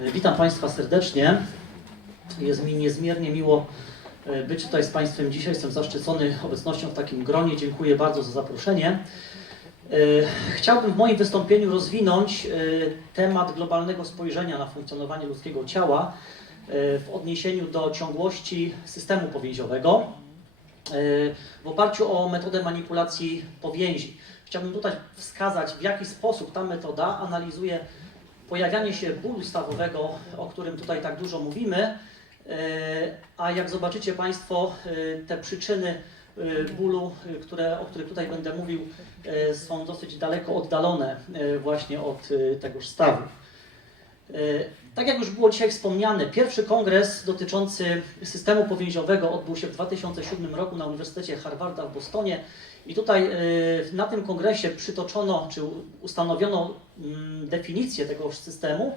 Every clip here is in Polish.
Witam Państwa serdecznie. Jest mi niezmiernie miło e, być tutaj z Państwem dzisiaj. Jestem zaszczycony obecnością w takim gronie. Dziękuję bardzo za zaproszenie. E, Chciałbym w moim wystąpieniu rozwinąć e, temat globalnego spojrzenia na funkcjonowanie ludzkiego ciała e, w odniesieniu do ciągłości systemu powięziowego e, w oparciu o metodę manipulacji powięzi. Chciałbym tutaj wskazać, w jaki sposób ta metoda analizuje pojawianie się bólu stawowego, o którym tutaj tak dużo mówimy, e, a jak zobaczycie Państwo, e, te przyczyny e, bólu, które, o których tutaj będę mówił, są dosyć daleko oddalone właśnie od tegoż stawu. Tak jak już było dzisiaj wspomniane, pierwszy kongres dotyczący systemu powięziowego odbył się w 2007 roku na Uniwersytecie Harvarda w Bostonie. I tutaj e, na tym kongresie przytoczono, czy ustanowiono mm, definicję tego systemu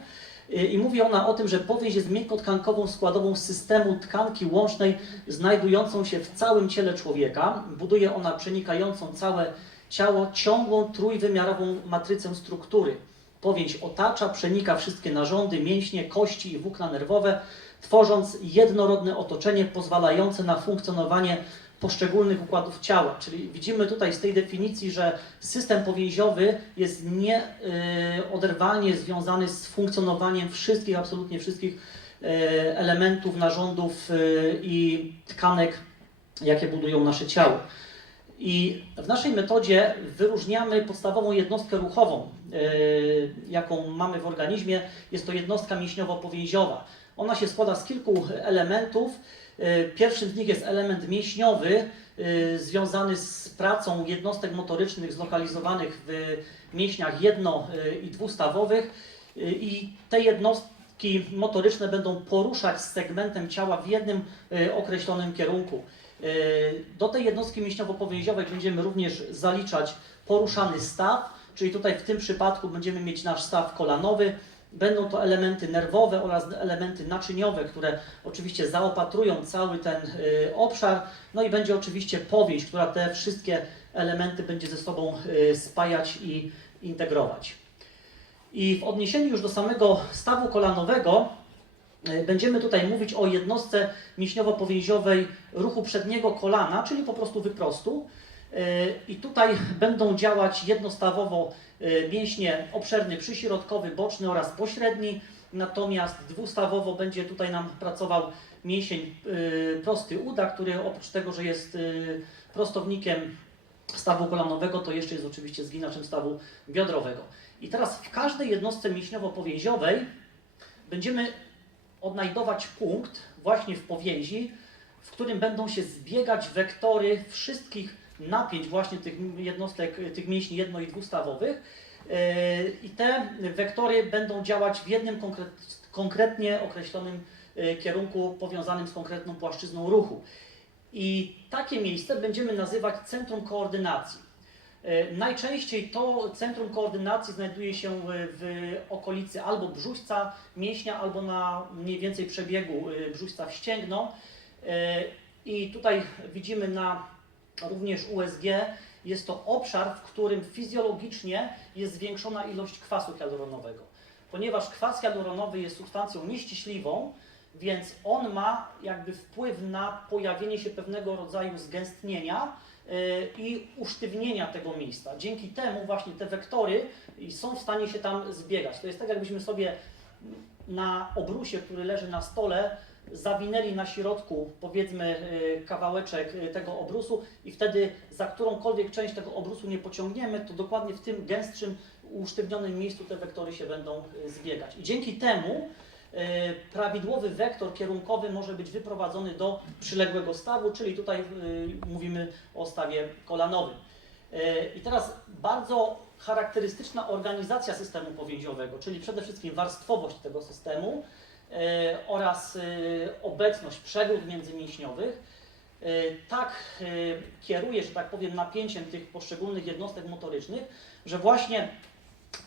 e, i mówi ona o tym, że powięź jest miękkotkankową składową systemu tkanki łącznej znajdującą się w całym ciele człowieka. Buduje ona przenikającą całe ciało ciągłą, trójwymiarową matrycę struktury. Powięź otacza, przenika wszystkie narządy, mięśnie, kości i włókna nerwowe, tworząc jednorodne otoczenie pozwalające na funkcjonowanie poszczególnych układów ciała. Czyli widzimy tutaj z tej definicji, że system powięziowy jest nieoderwalnie związany z funkcjonowaniem wszystkich, absolutnie wszystkich e, elementów, narządów e, i tkanek, jakie budują nasze ciało. I w naszej metodzie wyróżniamy podstawową jednostkę ruchową, jaką mamy w organizmie. Jest to jednostka mięśniowo-powięziowa. Ona się składa z kilku elementów. E, Pierwszym z nich jest element mięśniowy, e, związany z pracą jednostek motorycznych zlokalizowanych w mięśniach jedno- e, i dwustawowych. I te jednostki motoryczne będą poruszać z segmentem ciała w jednym określonym kierunku. Do tej jednostki mięśniowo-powięziowej będziemy również zaliczać poruszany staw, czyli tutaj w tym przypadku będziemy mieć nasz staw kolanowy. Będą to elementy nerwowe oraz elementy naczyniowe, które oczywiście zaopatrują cały ten y, obszar. No i będzie oczywiście powięź, która te wszystkie elementy będzie ze sobą y, spajać i integrować. I w odniesieniu już do samego stawu kolanowego, y, będziemy tutaj mówić o jednostce mięśniowo-powięziowej ruchu przedniego kolana, czyli po prostu wyprostu. Y, I tutaj będą działać jednostawowo y, mięśnie obszerny przyśrodkowy, boczny oraz pośredni, natomiast dwustawowo będzie tutaj nam pracował mięsień y, prosty uda, który oprócz tego, że jest prostownikiem stawu kolanowego, to jeszcze jest oczywiście zginaczem stawu biodrowego. I teraz w każdej jednostce mięśniowo-powięziowej będziemy odnajdować punkt właśnie w powięzi, w którym będą się zbiegać wektory wszystkich napięć właśnie tych jednostek, tych mięśni jedno- i dwustawowych. Yy, I te wektory będą działać w jednym konkret, konkretnie określonym yy, kierunku powiązanym z konkretną płaszczyzną ruchu. I takie miejsce będziemy nazywać centrum koordynacji. E, Najczęściej to centrum koordynacji znajduje się w, okolicy albo brzuśca mięśnia, albo na mniej więcej przebiegu brzuśca w ścięgno. E, I tutaj widzimy na również USG, jest to obszar, w którym fizjologicznie jest zwiększona ilość kwasu hialuronowego. Ponieważ kwas hialuronowy jest substancją nieściśliwą, więc on ma jakby wpływ na pojawienie się pewnego rodzaju zgęstnienia y, i usztywnienia tego miejsca. Dzięki temu właśnie te wektory są w stanie się tam zbiegać. To jest tak, jakbyśmy sobie na obrusie, który leży na stole, zawinęli na środku, powiedzmy, y, kawałeczek y, tego obrusu i wtedy za którąkolwiek część tego obrusu nie pociągniemy, to dokładnie w tym gęstszym, usztywnionym miejscu te wektory się będą y, zbiegać. I dzięki temu prawidłowy wektor kierunkowy może być wyprowadzony do przyległego stawu, czyli tutaj mówimy o stawie kolanowym. I teraz bardzo charakterystyczna organizacja systemu powięziowego, czyli przede wszystkim warstwowość tego systemu oraz y, obecność przegród międzymięśniowych, y, tak kieruje, że tak powiem, napięciem tych poszczególnych jednostek motorycznych, że właśnie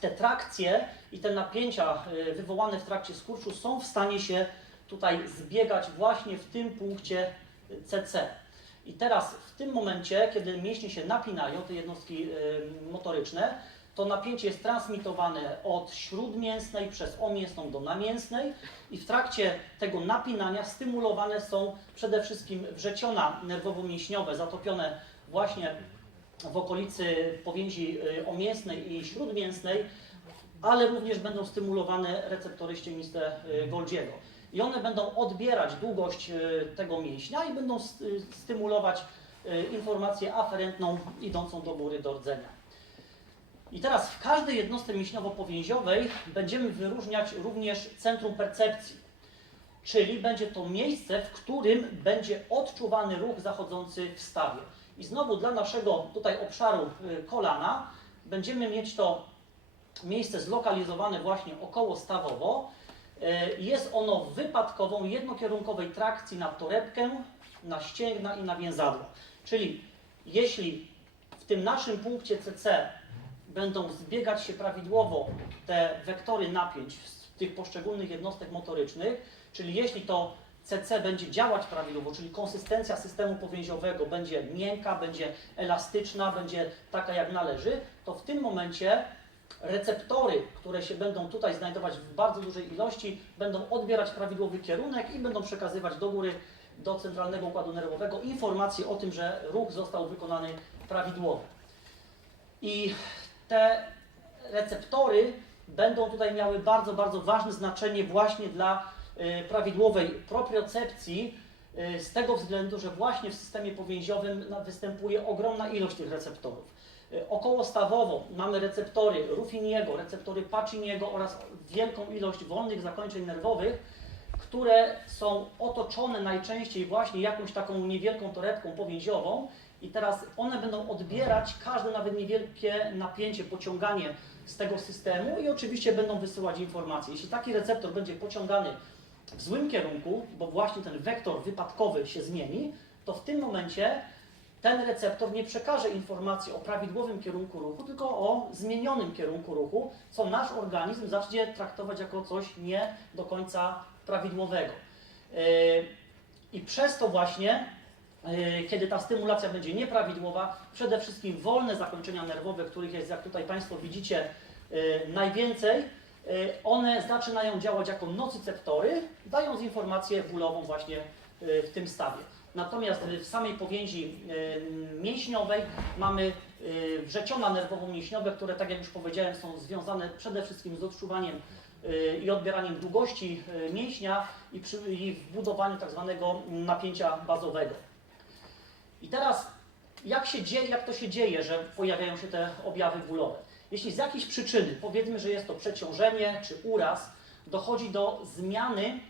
te trakcje i te napięcia wywołane w trakcie skurczu są w stanie się tutaj zbiegać właśnie w tym punkcie CC. I teraz w tym momencie, kiedy mięśnie się napinają, te jednostki motoryczne, to napięcie jest transmitowane od śródmięsnej przez omięsną do namięsnej i w trakcie tego napinania stymulowane są przede wszystkim wrzeciona nerwowo-mięśniowe zatopione właśnie w okolicy powięzi y, omięsnej i śródmięsnej, ale również będą stymulowane receptory ściemniste y, Golgiego. I one będą odbierać długość y, tego mięśnia i będą st- stymulować informację aferentną idącą do góry, do rdzenia. I teraz w każdej jednostce mięśniowo-powięziowej będziemy wyróżniać również centrum percepcji, czyli będzie to miejsce, w którym będzie odczuwany ruch zachodzący w stawie. I znowu dla naszego tutaj obszaru y, kolana będziemy mieć to miejsce zlokalizowane właśnie około stawowo. Y, Jest ono wypadkową jednokierunkowej trakcji na torebkę, na ścięgna i na więzadło. Czyli jeśli w tym naszym punkcie CC będą zbiegać się prawidłowo te wektory napięć z tych poszczególnych jednostek motorycznych, czyli jeśli to CC będzie działać prawidłowo, czyli konsystencja systemu powięziowego będzie miękka, będzie elastyczna, będzie taka jak należy, to w tym momencie receptory, które się będą tutaj znajdować w bardzo dużej ilości, będą odbierać prawidłowy kierunek i będą przekazywać do góry do centralnego układu nerwowego informacje o tym, że ruch został wykonany prawidłowo. I te receptory będą tutaj miały bardzo, bardzo ważne znaczenie właśnie dla y, prawidłowej propriocepcji, y, z tego względu, że właśnie w systemie powięziowym występuje ogromna ilość tych receptorów. Y, Okołostawowo mamy receptory Ruffiniego, receptory Paciniego oraz wielką ilość wolnych zakończeń nerwowych, które są otoczone najczęściej właśnie jakąś taką niewielką torebką powięziową i teraz one będą odbierać każde nawet niewielkie napięcie, pociąganie z tego systemu i oczywiście będą wysyłać informacje. Jeśli taki receptor będzie pociągany w złym kierunku, bo właśnie ten wektor wypadkowy się zmieni, to w tym momencie ten receptor nie przekaże informacji o prawidłowym kierunku ruchu, tylko o zmienionym kierunku ruchu, co nasz organizm zacznie traktować jako coś nie do końca prawidłowego. Yy, I przez to właśnie, kiedy ta stymulacja będzie nieprawidłowa, przede wszystkim wolne zakończenia nerwowe, których jest, jak tutaj Państwo widzicie, yy, najwięcej, yy, one zaczynają działać jako nocyceptory, dając informację bólową właśnie w tym stawie. Natomiast w samej powięzi mięśniowej mamy wrzeciona nerwowo-mięśniowe, które, tak jak już powiedziałem, są związane przede wszystkim z odczuwaniem i odbieraniem długości mięśnia i, przy, i w budowaniu tak zwanego napięcia bazowego. I teraz, jak, się dzieje, jak to się dzieje, że pojawiają się te objawy bólowe? Jeśli z jakiejś przyczyny, powiedzmy, że jest to przeciążenie czy uraz, dochodzi do zmiany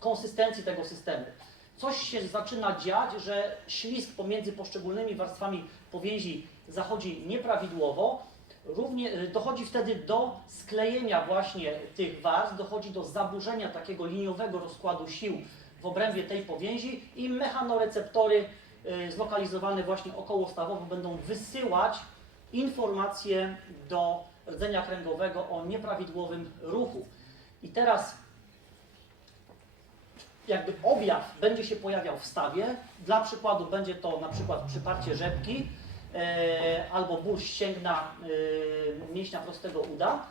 konsystencji tego systemu. Coś się zaczyna dziać, że ślizg pomiędzy poszczególnymi warstwami powięzi zachodzi nieprawidłowo. Równie, y, dochodzi wtedy do sklejenia właśnie tych warstw, dochodzi do zaburzenia takiego liniowego rozkładu sił w obrębie tej powięzi i mechanoreceptory zlokalizowane właśnie okołostawowo będą wysyłać informacje do rdzenia kręgowego o nieprawidłowym ruchu. I teraz jakby objaw będzie się pojawiał w stawie. Dla przykładu będzie to na przykład przyparcie rzepki e, albo ból ścięgna e, mięśnia prostego uda.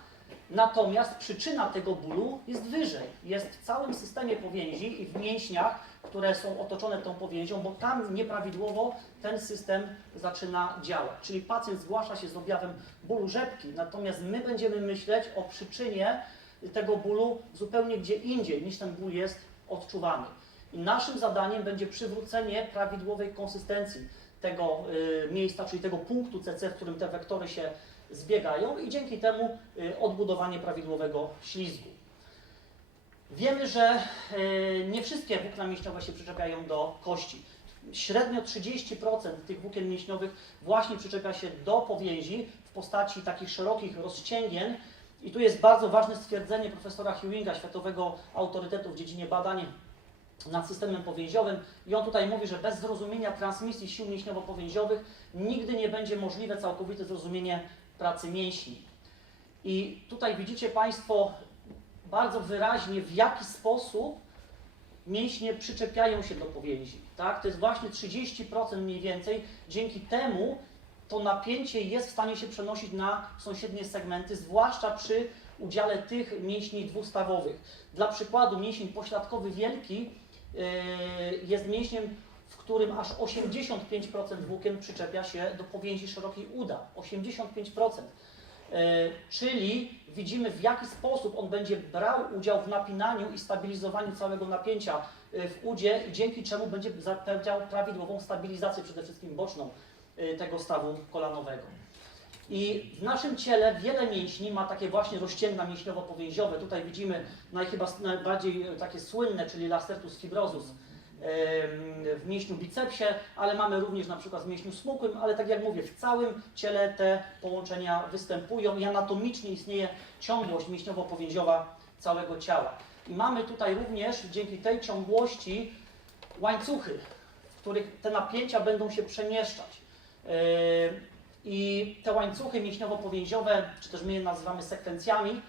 Natomiast przyczyna tego bólu jest wyżej. Jest w całym systemie powięzi i w mięśniach, które są otoczone tą powięzią, bo tam nieprawidłowo ten system zaczyna działać. Czyli pacjent zgłasza się z objawem bólu rzepki, natomiast my będziemy myśleć o przyczynie tego bólu zupełnie gdzie indziej niż ten ból jest odczuwany. I naszym zadaniem będzie przywrócenie prawidłowej konsystencji tego y, miejsca, czyli tego punktu CC, w którym te wektory się zbiegają i dzięki temu y, odbudowanie prawidłowego ślizgu. Wiemy, że y, nie wszystkie włókna mięśniowe się przyczepiają do kości. Średnio 30% tych włókien mięśniowych właśnie przyczepia się do powięzi w postaci takich szerokich rozcięgien. I tu jest bardzo ważne stwierdzenie profesora Hewinga, światowego autorytetu w dziedzinie badań nad systemem powięziowym. I on tutaj mówi, że bez zrozumienia transmisji sił mięśniowo-powięziowych nigdy nie będzie możliwe całkowite zrozumienie pracy mięśni. I tutaj widzicie Państwo bardzo wyraźnie, w jaki sposób mięśnie przyczepiają się do powięzi. Tak? To jest właśnie 30% mniej więcej. Dzięki temu to napięcie jest w stanie się przenosić na sąsiednie segmenty, zwłaszcza przy udziale tych mięśni dwustawowych. Dla przykładu mięsień pośladkowy wielki yy, jest mięśniem, w którym aż 85% włókien przyczepia się do powięzi szerokiej uda. 85%. E, Czyli widzimy w jaki sposób on będzie brał udział w napinaniu i stabilizowaniu całego napięcia e, w udzie, dzięki czemu będzie zapewniał prawidłową stabilizację, przede wszystkim boczną e, tego stawu kolanowego. I w naszym ciele wiele mięśni ma takie właśnie rozcięgna mięśniowo-powięziowe. Tutaj widzimy naj, chyba s- najbardziej takie słynne, czyli lacertus fibrosus w mięśniu bicepsie, ale mamy również na przykład w mięśniu smukłym, ale tak jak mówię, w całym ciele te połączenia występują i anatomicznie istnieje ciągłość mięśniowo-powięziowa całego ciała. I mamy tutaj również dzięki tej ciągłości łańcuchy, w których te napięcia będą się przemieszczać. I te łańcuchy mięśniowo-powięziowe, czy też my je nazywamy sekwencjami,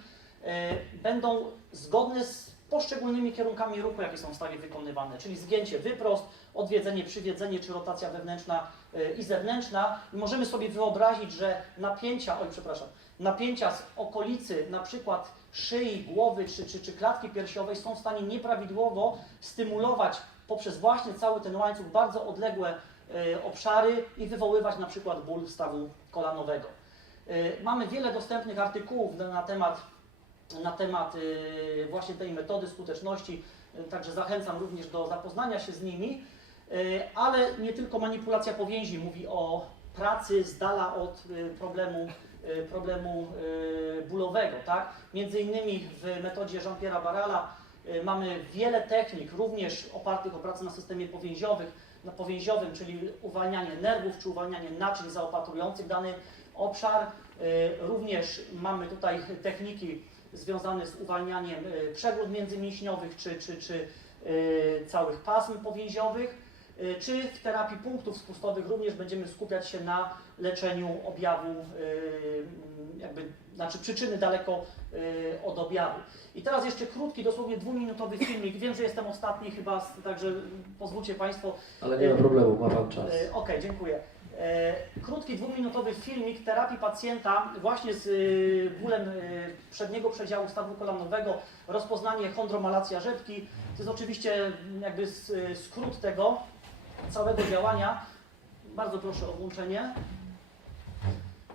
będą zgodne z poszczególnymi kierunkami ruchu, jakie są w stanie wykonywane, czyli zgięcie wyprost, odwiedzenie, przywiedzenie, czy rotacja wewnętrzna yy, i zewnętrzna. I możemy sobie wyobrazić, że napięcia, oj przepraszam, napięcia z okolicy na przykład szyi, głowy czy, czy, czy klatki piersiowej są w stanie nieprawidłowo stymulować poprzez właśnie cały ten łańcuch bardzo odległe e, obszary i wywoływać na przykład ból stawu kolanowego. E, Mamy wiele dostępnych artykułów na, na temat, na temat właśnie tej metody skuteczności, także zachęcam również do zapoznania się z nimi, E, ale nie tylko manipulacja powięzi mówi o pracy z dala od e, problemu, e, problemu bólowego. Tak? Między innymi w metodzie Jean-Pierre'a Barala mamy wiele technik, również opartych o pracę na systemie powięziowych, na powięziowym, czyli uwalnianie nerwów czy uwalnianie naczyń zaopatrujących dany obszar. Również mamy tutaj techniki związane z uwalnianiem e, przegród międzymięśniowych czy, czy, czy e, całych pasm powięziowych. Y, Czy w terapii punktów spustowych również będziemy skupiać się na leczeniu objawu, y, jakby, znaczy przyczyny daleko y, od objawu. I teraz jeszcze krótki, dosłownie dwuminutowy filmik. Wiem, że jestem ostatni chyba, także pozwólcie Państwo. Ale nie ma problemu, ma Pan czas. Okej, dziękuję. E, Krótki, dwuminutowy filmik terapii pacjenta właśnie z bólem przedniego przedziału stawu kolanowego, rozpoznanie chondromalacja rzepki. To jest oczywiście mm, jakby skrót tego całego działania. Bardzo proszę o włączenie.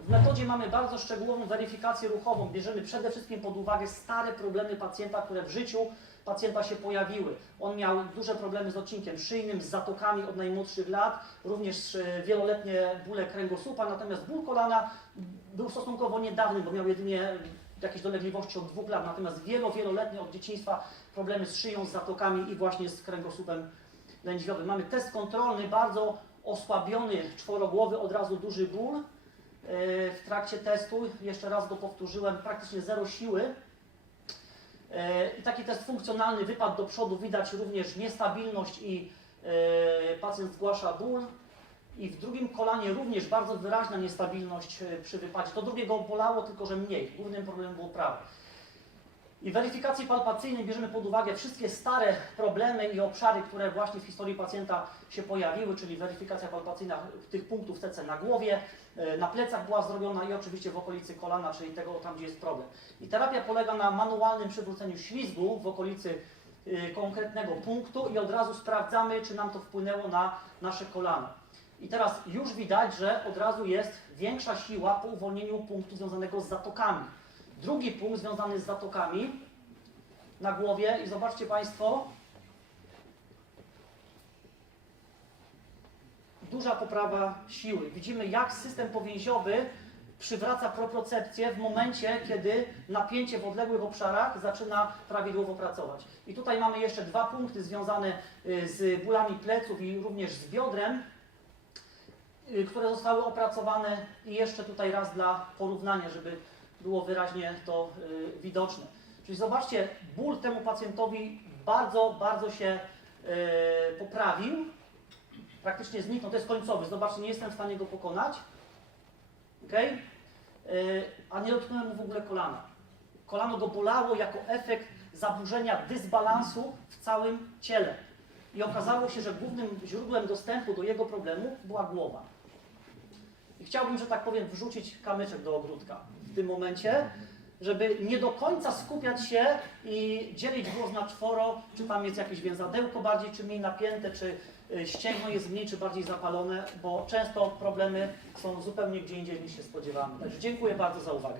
W metodzie mamy bardzo szczegółową weryfikację ruchową. Bierzemy przede wszystkim pod uwagę stare problemy pacjenta, które w życiu pacjenta się pojawiły. On miał duże problemy z odcinkiem szyjnym, z zatokami od najmłodszych lat, również e, wieloletnie bóle kręgosłupa, natomiast ból kolana był stosunkowo niedawny, bo miał jedynie jakieś dolegliwości od dwóch lat, natomiast wielo, wieloletnie od dzieciństwa problemy z szyją, z zatokami i właśnie z kręgosłupem lędźwiowym. Mamy test kontrolny, bardzo osłabiony czworogłowy, od razu duży ból. E, W trakcie testu, jeszcze raz go powtórzyłem, praktycznie zero siły. E, I taki test funkcjonalny, wypad do przodu, widać również niestabilność i e, pacjent zgłasza ból. I w drugim kolanie również bardzo wyraźna niestabilność przy wypadzie. To drugie go bolało, tylko że mniej. Głównym problemem było prawe. I w weryfikacji palpacyjnej bierzemy pod uwagę wszystkie stare problemy i obszary, które właśnie w historii pacjenta się pojawiły, czyli weryfikacja palpacyjna tych punktów TC na głowie, e, na plecach była zrobiona i oczywiście w okolicy kolana, czyli tego tam, gdzie jest problem. I terapia polega na manualnym przywróceniu ślizgu w okolicy e, konkretnego punktu i od razu sprawdzamy, czy nam to wpłynęło na nasze kolano. I teraz już widać, że od razu jest większa siła po uwolnieniu punktu związanego z zatokami. Drugi punkt związany z zatokami na głowie i zobaczcie Państwo, duża poprawa siły. Widzimy jak system powięziowy przywraca propriocepcję w momencie, kiedy napięcie w odległych obszarach zaczyna prawidłowo pracować. I tutaj mamy jeszcze dwa punkty związane y, z bólami pleców i również z biodrem, y, które zostały opracowane i jeszcze tutaj raz dla porównania, żeby było wyraźnie to y, widoczne. Czyli zobaczcie, ból temu pacjentowi bardzo, bardzo się y, poprawił. Praktycznie zniknął, to jest końcowy. Zobaczcie, nie jestem w stanie go pokonać. ok? A nie dotknąłem mu w ogóle kolana. Kolano go bolało jako efekt zaburzenia dysbalansu w całym ciele. I okazało się, że głównym źródłem dostępu do jego problemu była głowa. I chciałbym, że tak powiem, wrzucić kamyczek do ogródka tym momencie, żeby nie do końca skupiać się i dzielić głos na czworo, czy tam jest jakieś więzadełko bardziej czy mniej napięte, czy y, ścięgno jest mniej czy bardziej zapalone, bo często problemy są zupełnie gdzie indziej niż się spodziewamy. Także dziękuję bardzo za uwagę.